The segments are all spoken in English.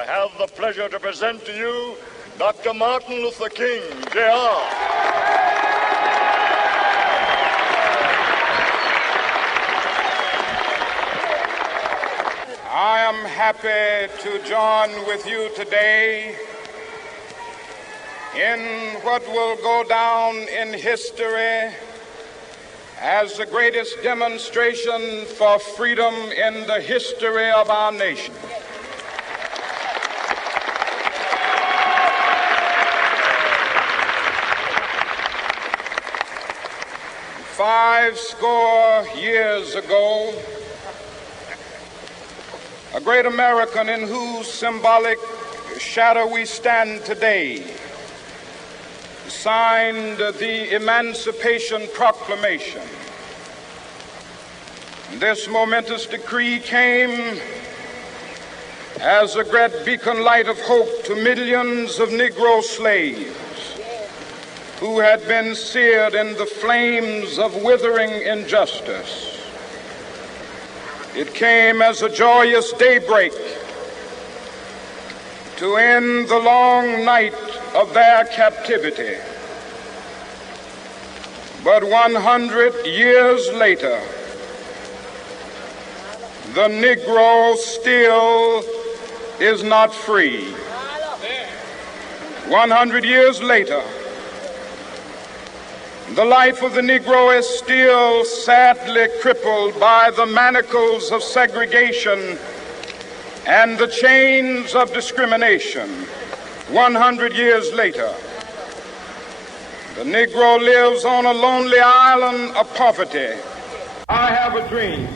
I have the pleasure to present to you Dr. Martin Luther King, Jr. I am happy to join with you today in what will go down in history as the greatest demonstration for freedom in the history of our nation. Five score years ago, a great American in whose symbolic shadow we stand today signed the Emancipation Proclamation. This momentous decree came as a great beacon light of hope to millions of Negro slaves who had been seared in the flames of withering injustice. It came as a joyous daybreak to end the long night of their captivity. But 100 years later, the Negro still is not free. 100 years later, the life of the Negro is still sadly crippled by the manacles of segregation and the chains of discrimination. 100 years later, the Negro lives on a lonely island of poverty. I have a dream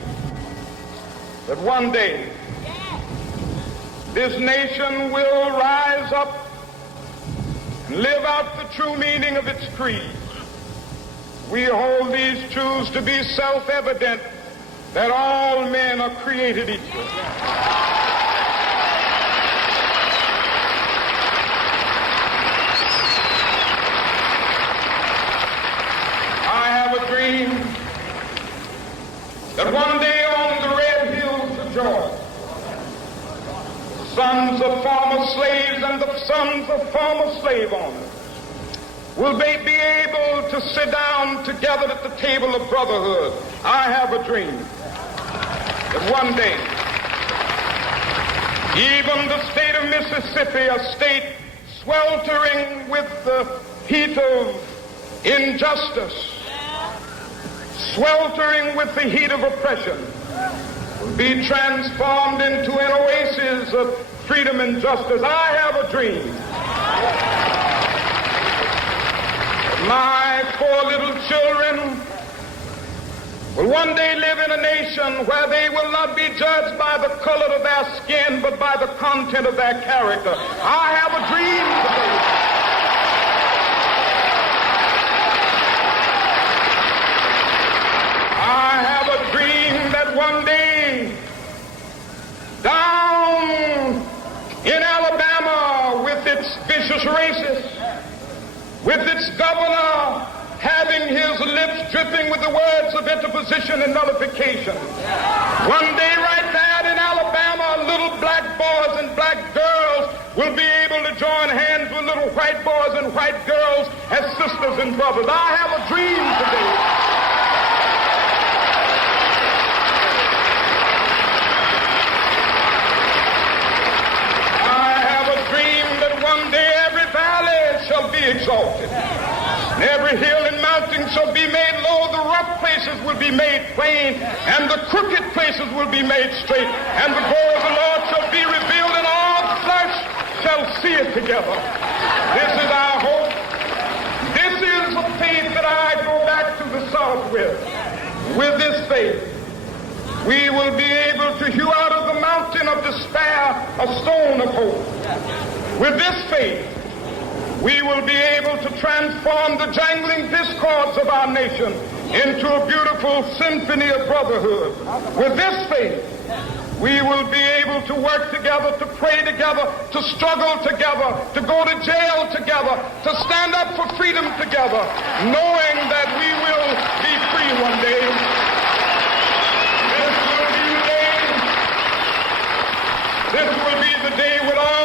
that one day this nation will rise up and live out the true meaning of its creed. We hold these truths to be self-evident, that all men are created equal. I have a dream that one day on the red hills of Georgia, sons of former slaves and the sons of former slave owners will they be able to sit down together at the table of brotherhood. I have a dream that one day, even the state of Mississippi, a state sweltering with the heat of injustice, sweltering with the heat of oppression, will be transformed into an oasis of freedom and justice. I have a dream. My four little children will one day live in a nation where they will not be judged by the color of their skin, but by the content of their character. I have a dream today. I have a dream that one day, down in Alabama with its vicious racists, with its governor having his lips dripping with the words of interposition and nullification. One day right there in Alabama, little black boys and black girls will be able to join hands with little white boys and white girls as sisters and brothers. I have a dream today. I have a dream that one day every valley shall be exalted, and every hill and mountain shall be made low. The rough places will be made plain, and the crooked places will be made straight, and the glory of the Lord shall be revealed, and all flesh shall see it together. This is our hope. This is the faith that I go back to the South with. With this faith, we will be able to hew out of the mountain of despair a stone of hope. With this faith, we will be able to transform the jangling discords of our nation into a beautiful symphony of brotherhood. With this faith, we will be able to work together, to pray together, to struggle together, to go to jail together, to stand up for freedom together, knowing that we will be free one day. This will be the day when all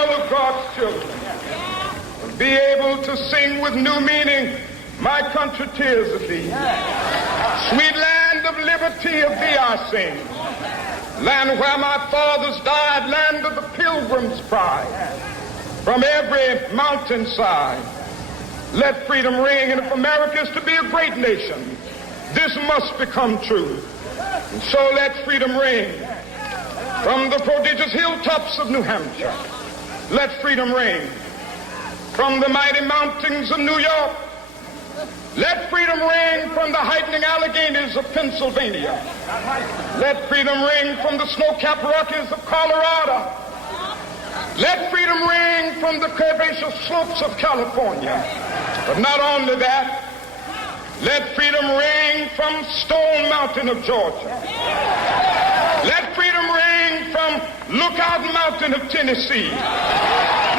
to sing with new meaning, my country, tears of thee. Sweet land of liberty, of thee I sing. Land where my fathers died, land of the pilgrim's pride. From every mountainside, let freedom ring. And if America is to be a great nation, this must become true. And so let freedom ring. From the prodigious hilltops of New Hampshire, let freedom ring. From the mighty mountains of New York, let freedom ring. From the heightening Alleghenies of Pennsylvania, let freedom ring. From the snow-capped Rockies of Colorado, let freedom ring. From the curvaceous slopes of California. But not only that, let freedom ring from Stone Mountain of Georgia. Let freedom ring from Lookout Mountain of Tennessee.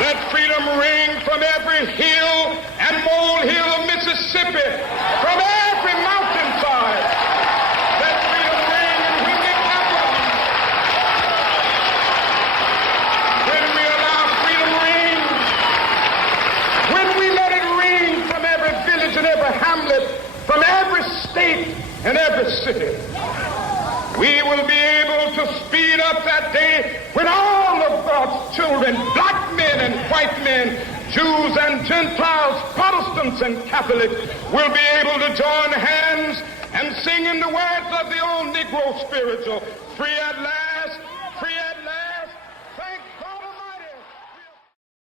Let freedom ring from every hill and molehill of Mississippi, from every mountainside. Let freedom ring, and when it happens, when we allow freedom ring, when we let it ring from every village and every hamlet, from every state and every city, we will be able to speed up that day when all of God's children, black men and white men, Jews and Gentiles, Protestants and Catholics, will be able to join hands and sing in the words of the old Negro spiritual, free at last.